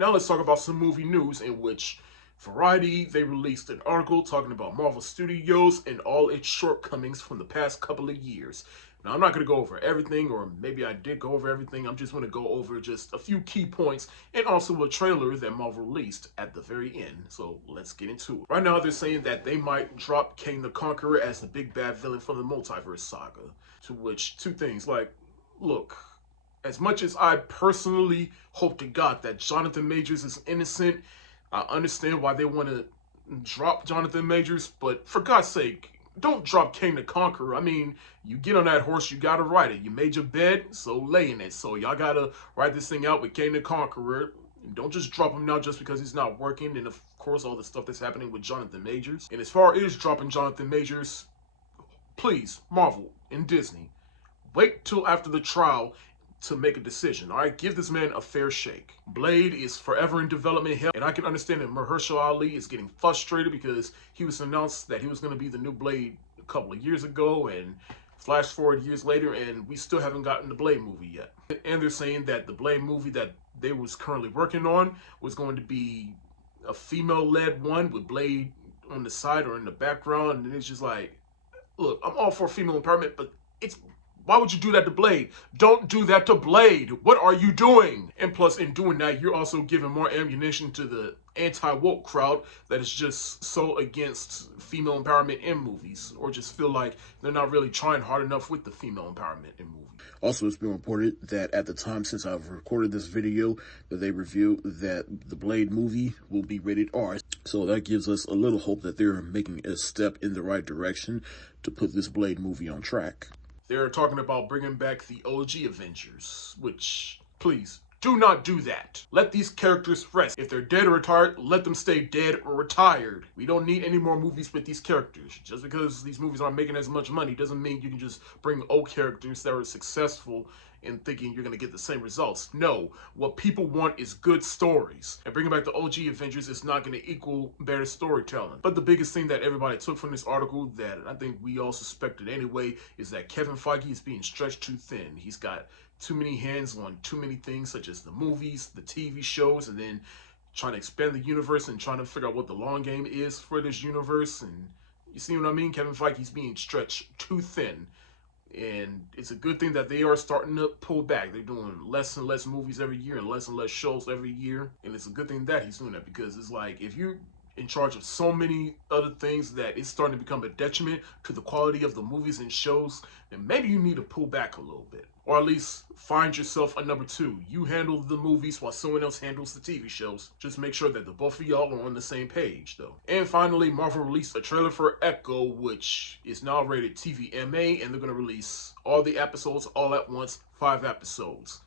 Now let's talk about some movie news, in which Variety, they released an article talking about Marvel Studios and all its shortcomings from the past couple of years. Now, I'm not going to go over everything, or maybe I did go over everything. I'm just going to go over just a few key points and also a trailer that Marvel released at the very end. So let's get into it. Right now, they're saying that they might drop Kang the Conqueror as the big bad villain from the multiverse saga. To which, two things, like, look, as much as I personally hope to God that Jonathan Majors is innocent, I understand why they want to drop Jonathan Majors, but for God's sake, don't drop King the Conqueror. I mean, you get on that horse, you gotta ride it. You made your bed, so lay in it. So y'all gotta ride this thing out with King the Conqueror. Don't just drop him now just because he's not working, and of course all the stuff that's happening with Jonathan Majors. And as far as dropping Jonathan Majors, please, Marvel and Disney, wait till after the trial to make a decision. All right, give this man a fair shake. Blade is forever in development hell, and I can understand that Mahershala Ali is getting frustrated because he was announced that he was going to be the new Blade a couple of years ago, and flash forward years later, and we still haven't gotten the Blade movie yet. And they're saying that the Blade movie that they was currently working on was going to be a female-led one with Blade on the side or in the background, and it's just like, look, I'm all for female empowerment, but it's why would you do that to Blade? Don't do that to Blade. What are you doing? And plus, in doing that, you're also giving more ammunition to the anti-woke crowd that is just so against female empowerment in movies, or just feel like they're not really trying hard enough with the female empowerment in movies. Also, it's been reported that at the time since I've recorded this video, that they revealed that the Blade movie will be rated R. So that gives us a little hope that they're making a step in the right direction to put this Blade movie on track. They're talking about bringing back the OG Avengers, which, please, do not do that. Let these characters rest. If they're dead or retired, let them stay dead or retired. We don't need any more movies with these characters. Just because these movies aren't making as much money doesn't mean you can just bring old characters that are successful and thinking you're going to get the same results. No, what people want is good stories. And bringing back the OG Avengers is not going to equal better storytelling. But the biggest thing that everybody took from this article that I think we all suspected anyway is that Kevin Feige is being stretched too thin. He's got too many hands on too many things, such as the movies, the TV shows, and then trying to expand the universe and trying to figure out what the long game is for this universe. And you see what I mean? Kevin Feige's being stretched too thin. And it's a good thing that they are starting to pull back. They're doing less and less movies every year and less shows every year. And it's a good thing that he's doing that, because it's like, if you're in charge of so many other things that it's starting to become a detriment to the quality of the movies and shows, then maybe you need to pull back a little bit. Or at least find yourself a number two. You handle the movies while someone else handles the TV shows. Just make sure that the both of y'all are on the same page, though. And finally, Marvel released a trailer for Echo, which is now rated TVMA, and they're going to release all the episodes all at once, 5 episodes.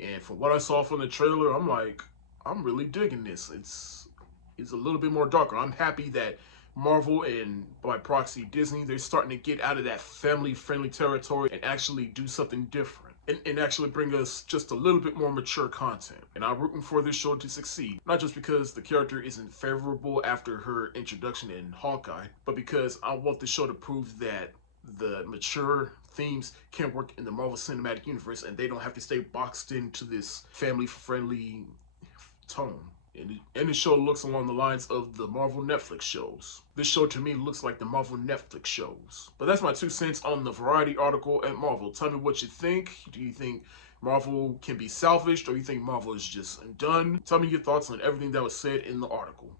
And from what I saw from the trailer, I'm like, I'm really digging this. It's a little bit more darker. I'm happy that Marvel and by proxy Disney, they're starting to get out of that family-friendly territory and actually do something different. And actually bring us just a little bit more mature content. And I'm rooting for this show to succeed. Not just because the character isn't favorable after her introduction in Hawkeye, but because I want the show to prove that the mature themes can work in the Marvel Cinematic Universe and they don't have to stay boxed into this family-friendly tone. And the show looks along the lines of the Marvel Netflix shows. This show to me looks like the Marvel Netflix shows. But that's my 2 cents on the Variety article at Marvel. Tell me what you think. Do you think Marvel can be salvaged, or do you think Marvel is just done? Tell me your thoughts on everything that was said in the article.